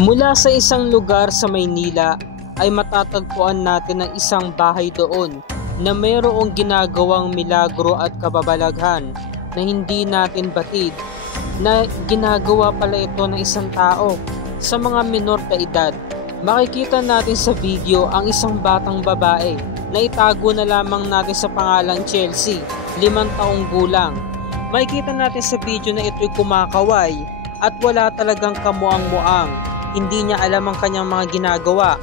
Mula sa isang lugar sa Maynila ay matatagpuan natin ang isang bahay doon na mayroong ginagawang milagro at kababalaghan na hindi natin batid na ginagawa pala ito ng isang tao sa mga minor na edad. Makikita natin sa video ang isang batang babae na itago na lamang natin sa pangalang Chelsea, 5 taong gulang. Makikita natin sa video na ito'y kumakaway at wala talagang kamuang-muang. Hindi niya alam ang kanyang mga ginagawa.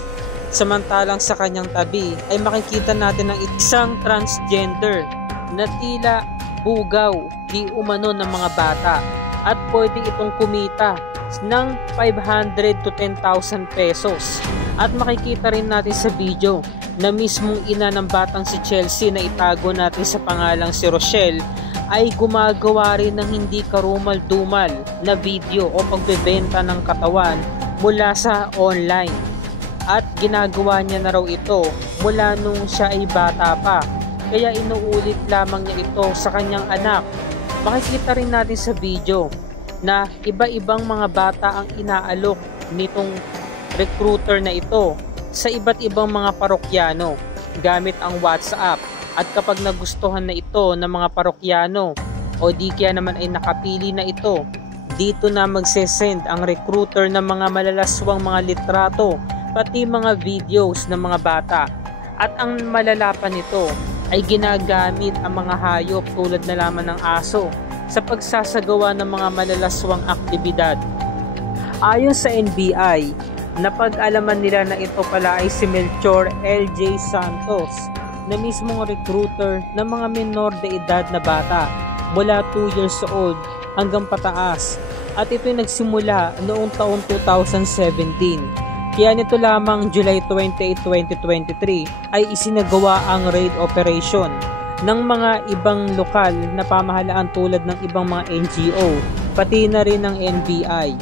Samantalang sa kanyang tabi ay makikita natin ang isang transgender na tila bugaw di umano ng mga bata at pwede itong kumita ng 500 to 10,000 pesos. At makikita rin natin sa video na mismong ina ng batang si Chelsea na itago natin sa pangalang si Rochelle ay gumagawa rin ng hindi karumal-dumal na video o pagbebenta ng katawan mula sa online. At ginagawa niya na raw ito mula nung siya ay bata pa. Kaya inuulit lamang niya ito sa kanyang anak. Makikita rin natin sa video na iba-ibang mga bata ang inaalok nitong recruiter na ito sa iba't ibang mga parokyano gamit ang WhatsApp. At kapag nagustuhan na ito ng mga parokyano o di kaya naman ay nakapili na ito, dito na magsesend ang recruiter ng mga malalaswang mga litrato pati mga videos ng mga bata. At ang malalapan nito ay ginagamit ang mga hayop tulad na lamang ng aso sa pagsasagawa ng mga malalaswang aktibidad. Ayon sa NBI, napag-alaman nila na ito pala ay si Melchor LJ Santos na mismong recruiter ng mga minor de edad na bata mula 2 years old hanggang pataas. At ito'y nagsimula noong taong 2017. Kaya nito lamang July 28, 2023 ay isinagawa ang raid operation ng mga ibang lokal na pamahalaan tulad ng ibang mga NGO, pati na rin ng NBI.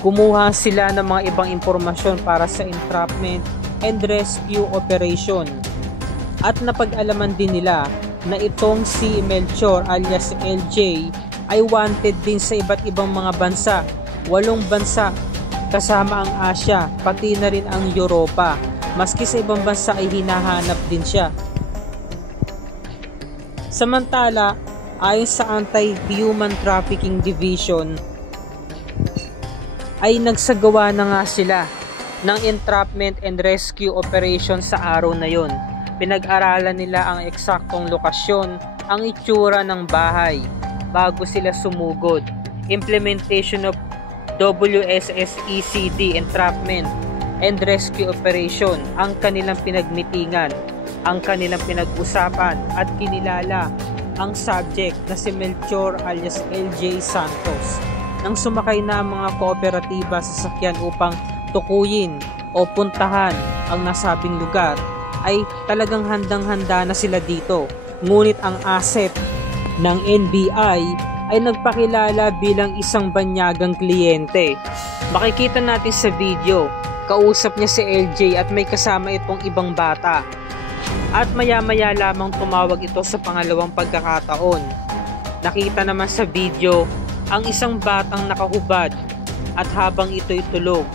Kumuha sila ng mga ibang impormasyon para sa entrapment and rescue operation. At napag-alaman din nila na itong si Melchor alias LJ ay wanted din sa iba't ibang mga bansa, 8 bansa kasama ang Asia, pati na rin ang Europa. Maski sa ibang bansa ay hinahanap din siya. Samantala, ayon sa Anti-Human Trafficking Division ay nagsagawa na nga sila ng entrapment and rescue operation sa araw na yon. Pinag-aralan nila ang eksaktong lokasyon, ang itsura ng bahay bago sila sumugod. Implementation of WSSECD entrapment and rescue operation ang kanilang pinagmitingan, ang kanilang pinag-usapan at kinilala ang subject na si Melchor alias LJ Santos. Nang sumakay na ang mga kooperatiba sa sasakyan upang tukuyin o puntahan ang nasabing lugar, ay talagang handang-handa na sila dito. Ngunit ang asset ng NBI ay nagpakilala bilang isang banyagang kliyente. Makikita natin sa video, kausap niya si LJ at may kasama itong ibang bata. At maya-maya lamang tumawag ito sa pangalawang pagkakataon. Nakita naman sa video ang isang batang nakahubad at habang ito'y tulog.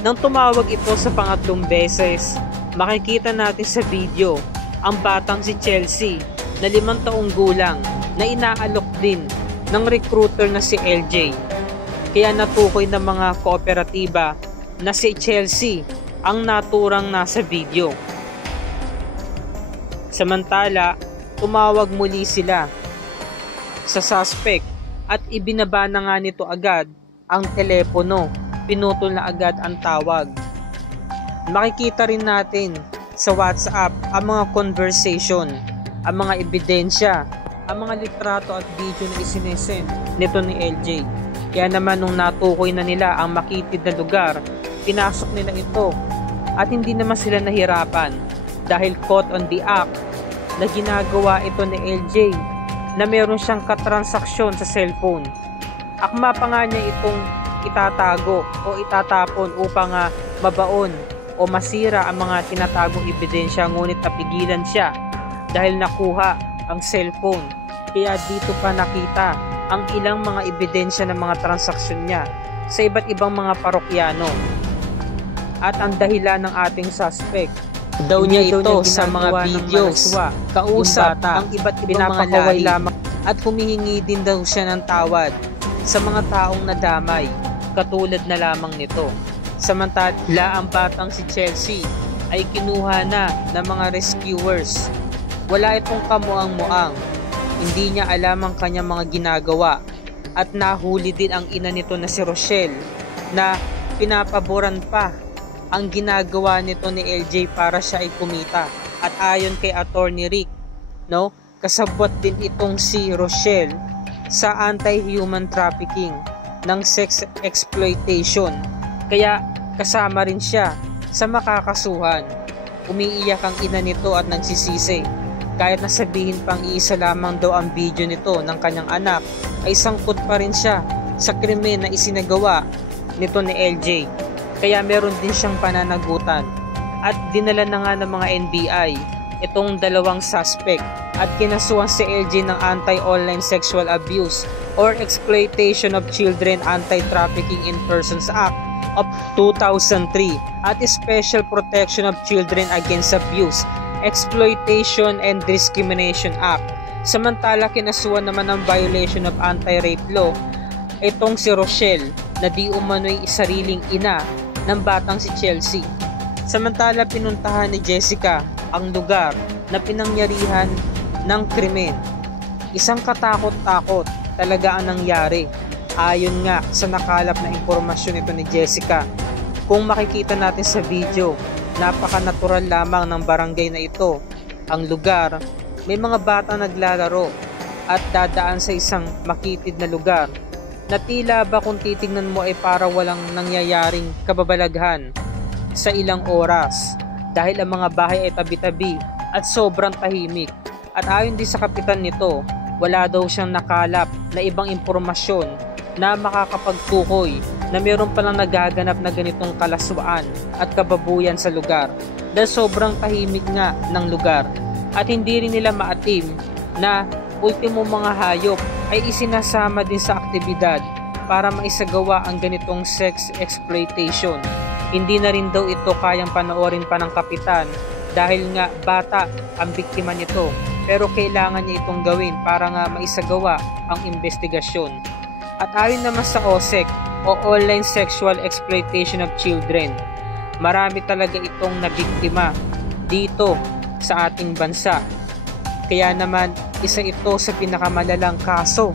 Nang tumawag ito sa pangatlong beses, makikita natin sa video ang batang si Chelsea na 5 taong gulang na inaalok din ng recruiter na si LJ. Kaya natukoy ng mga kooperatiba na si Chelsea ang naturang nasa video. Samantala, tumawag muli sila sa suspect at ibinaba na nga nito agad ang telepono. Pinutol na agad ang tawag. Makikita rin natin sa WhatsApp ang mga conversation, ang mga ebidensya, ang mga litrato at video na isinesend nito ni LJ. Kaya naman nung natukoy na nila ang makitid na lugar, pinasok nila ito at hindi naman sila nahirapan dahil caught on the act na ginagawa ito ni LJ na meron siyang katransaksyon sa cellphone. Akma pa nga niya itong itatago o itatapon upang mabaon o masira ang mga tinatagong ebidensya, ngunit napigilan siya dahil nakuha ang cellphone. Kaya dito pa nakita ang ilang mga ebidensya ng mga transaksyon niya sa iba't ibang mga parokyano. At ang dahilan ng ating suspect daw niya ito sa mga videos, kausap ang iba't ibang mga lahi at humihingi din daw siya ng tawad sa mga taong nadamay katulad na lamang nito. Samantala ang batang si Chelsea ay kinuha na ng mga rescuers. Wala itong kamuang-muang, hindi niya alam ang kanyang mga ginagawa at nahuli din ang ina nito na si Rochelle na pinapaboran pa ang ginagawa nito ni LJ para siya ay kumita. At ayon kay Attorney Rick, kasabwat din itong si Rochelle sa anti-human trafficking ng sex exploitation. Kaya kasama rin siya sa makakasuhan. Umiiyak ang ina nito at nagsisisi. Kahit nasabihin pang iisa lamang daw ang video nito ng kanyang anak, ay sangkot pa rin siya sa krimen na isinagawa nito ni LJ. Kaya meron din siyang pananagutan at dinala na nga ng mga NBI itong dalawang suspect at kinasuhan si LJ ng Anti-Online Sexual Abuse or Exploitation of Children Anti-Trafficking in Persons Act of 2003 at Special Protection of Children Against Abuse, Exploitation and Discrimination Act. Samantala kinasuhan naman ng violation of anti-rape law itong si Rochelle na di umano'y sariling ina ng batang si Chelsea. Samantala pinuntahan ni Jessica ang lugar na pinangyarihan ng krimen. Isang katakot-takot talaga ang nangyari. Ayon nga sa nakalap na impormasyon ito ni Jessica. Kung makikita natin sa video, napaka-natural lamang ng barangay na ito. Ang lugar, may mga bata naglalaro at dadaan sa isang makitid na lugar na tila ba kung titingnan mo ay para walang nangyayaring kababalaghan sa ilang oras dahil ang mga bahay ay tabi-tabi at sobrang tahimik. At ayon din sa kapitan nito, wala daw siyang nakalap na ibang impormasyon na makakapagtukoy na mayroon palang nagaganap na ganitong kalaswaan at kababuyan sa lugar dahil sobrang tahimik nga ng lugar. At hindi rin nila maatim na ultimo mga hayop ay isinasama din sa aktibidad para maisagawa ang ganitong sex exploitation. Hindi na rin daw ito kayang panoorin pa ng kapitan dahil nga bata ang biktima nito, pero kailangan niya itong gawin para nga maisagawa ang investigasyon. At ayon naman sa OSEC o Online Sexual Exploitation of Children, marami talaga itong nabiktima dito sa ating bansa. Kaya naman isa ito sa pinakamalalang kaso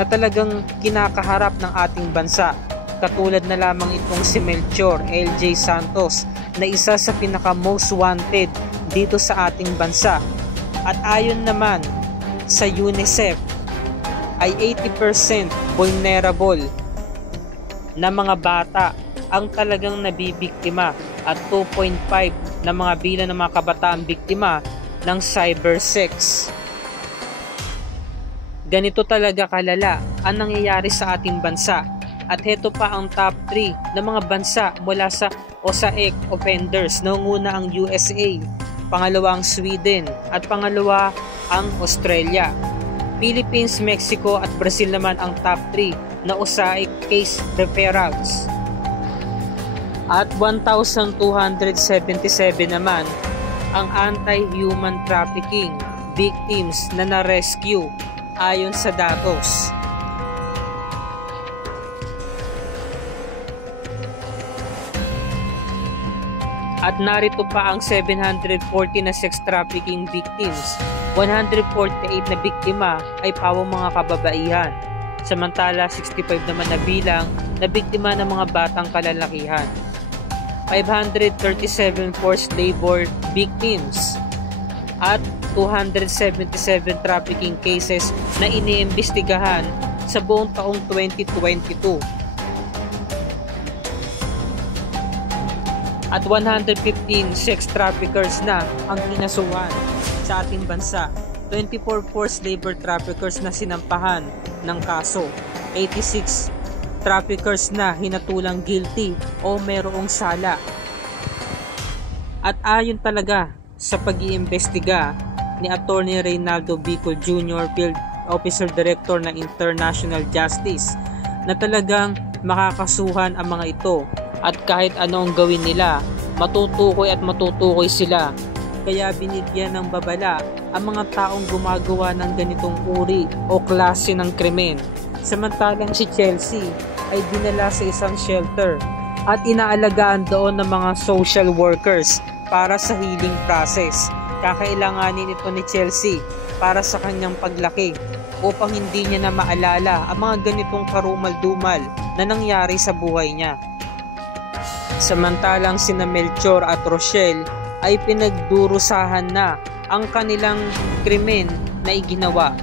na talagang kinakaharap ng ating bansa. Katulad na lamang itong si Melchor LJ Santos na isa sa pinaka most wanted dito sa ating bansa. At ayon naman sa UNICEF ay 80% vulnerable na mga bata ang talagang nabibiktima at 2.5 na mga bilang ng mga kabataan biktima ng cybersex. Ganito talaga kalala ang nangyayari sa ating bansa. At heto pa ang top 3 ng mga bansa mula sa OSAEC offenders. Nanguna ang USA, pangalawa ang Sweden, at pangalawa ang Australia. Philippines, Mexico at Brazil naman ang top 3 na OSAEC case referrals. At 1,277 naman ang anti-human trafficking victims na na-rescue ayon sa datos. At narito pa ang 740 na sex trafficking victims. 148 na biktima ay pawang mga kababaihan. Samantala 65 naman na bilang na biktima ng mga batang kalalakihan. 537 forced labor victims at 277 trafficking cases na iniimbestigahan sa buong taong 2022. At 115 sex traffickers na ang kinasuhan sa ating bansa. 24 forced labor traffickers na sinampahan ng kaso. 86 traffickers na hinatulang guilty o mayroong sala. At ayon talaga sa pag-iimbestiga ni Attorney Reynaldo Bicol Jr., Field Officer Director ng International Justice, na talagang makakasuhan ang mga ito at kahit anong gawin nila, matutukoy at matutukoy sila. Kaya binigyan ng babala ang mga taong gumagawa ng ganitong uri o klase ng krimen. Samantalang si Chelsea ay dinala sa isang shelter at inaalagaan doon ng mga social workers para sa healing process. Kakailanganin ito ni Chelsea para sa kanyang paglaki upang hindi niya na maalala ang mga ganitong karumal-dumal na nangyari sa buhay niya. Samantalang sina Melchor at Rochelle ay pinagdurusahan na ang kanilang krimen na iginawa.